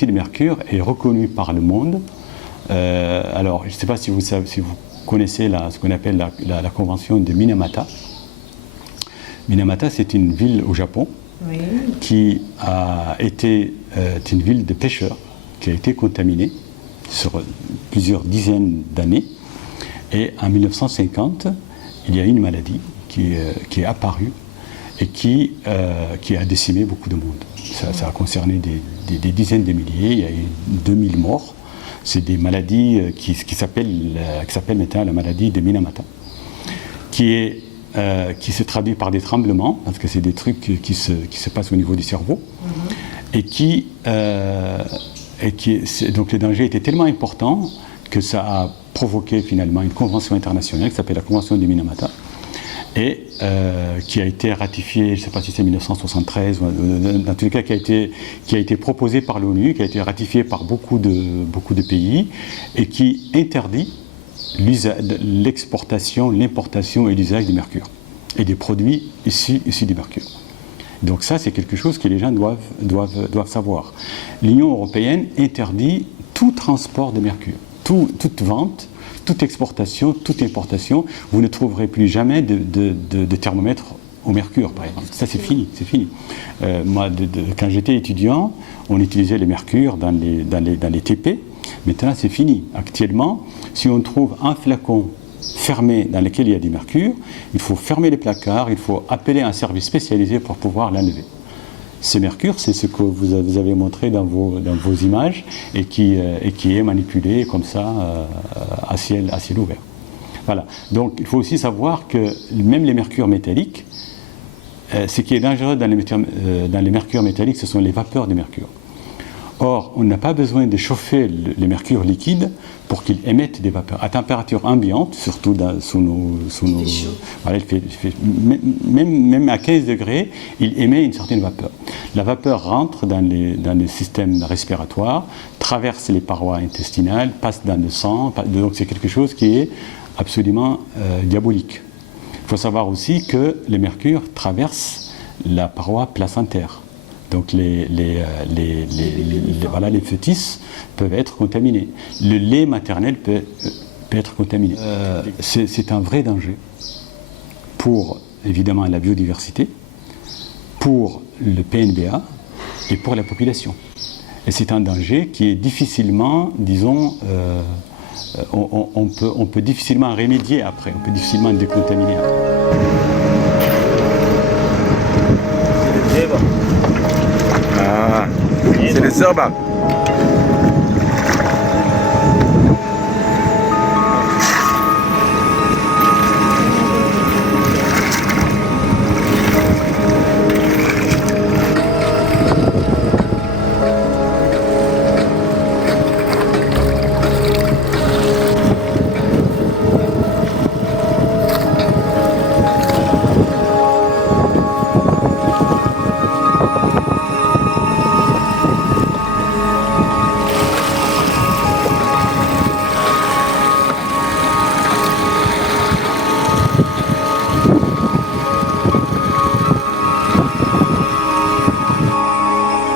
méthylmercure est reconnu par le monde. Alors, je ne sais pas si vous connaissez ce qu'on appelle la convention de Minamata. Minamata, c'est une ville au Japon qui a été une ville de pêcheurs qui a été contaminée sur plusieurs dizaines d'années. Et en 1950, il y a une maladie qui est apparue et qui a décimé beaucoup de monde. Ça a concerné des dizaines de milliers, il y a eu 2000 morts. C'est des maladies qui s'appellent maintenant la maladie de Minamata, qui se traduit par des tremblements, parce que c'est des trucs qui se passent au niveau du cerveau, donc le danger était tellement important que ça a provoqué finalement une convention internationale qui s'appelle la Convention de Minamata, et qui a été ratifiée, je ne sais pas si c'est 1973, dans tous les cas qui a été proposée par l'ONU, qui a été ratifiée par beaucoup de pays, et qui interdit l'exportation, l'importation et l'usage du mercure, et des produits issus du mercure. Donc ça, c'est quelque chose que les gens doivent savoir. L'Union européenne interdit tout transport de mercure, toute vente, toute exportation, toute importation. Vous ne trouverez plus jamais de thermomètre au mercure, par exemple. Ça, c'est fini. Moi, quand j'étais étudiant, on utilisait le mercure dans les TP. Maintenant, c'est fini. Actuellement, si on trouve un flacon fermé dans lequel il y a du mercure, il faut fermer les placards, il faut appeler un service spécialisé pour pouvoir l'enlever. Ce mercure, c'est ce que vous avez montré dans vos images et qui est manipulé comme ça à ciel ouvert. Voilà. Donc il faut aussi savoir que même les mercures métalliques, ce qui est dangereux dans les mercures métalliques, ce sont les vapeurs de mercure. Or, on n'a pas besoin de chauffer les mercures liquides pour qu'ils émettent des vapeurs. À température ambiante, surtout sous nos voilà, même à 15 degrés, il émet une certaine vapeur. La vapeur rentre dans le système respiratoire, traverse les parois intestinales, passe dans le sang. Donc c'est quelque chose qui est absolument diabolique. Il faut savoir aussi que le mercure traverse la paroi placentaire. Donc les fœtus peuvent être contaminés. Le lait maternel peut être contaminé. C'est un vrai danger pour, évidemment, la biodiversité, pour le PNBA et pour la population. Et c'est un danger qui est difficilement, disons, on peut difficilement remédier après, on peut difficilement décontaminer après. Ah, c'est les herbes.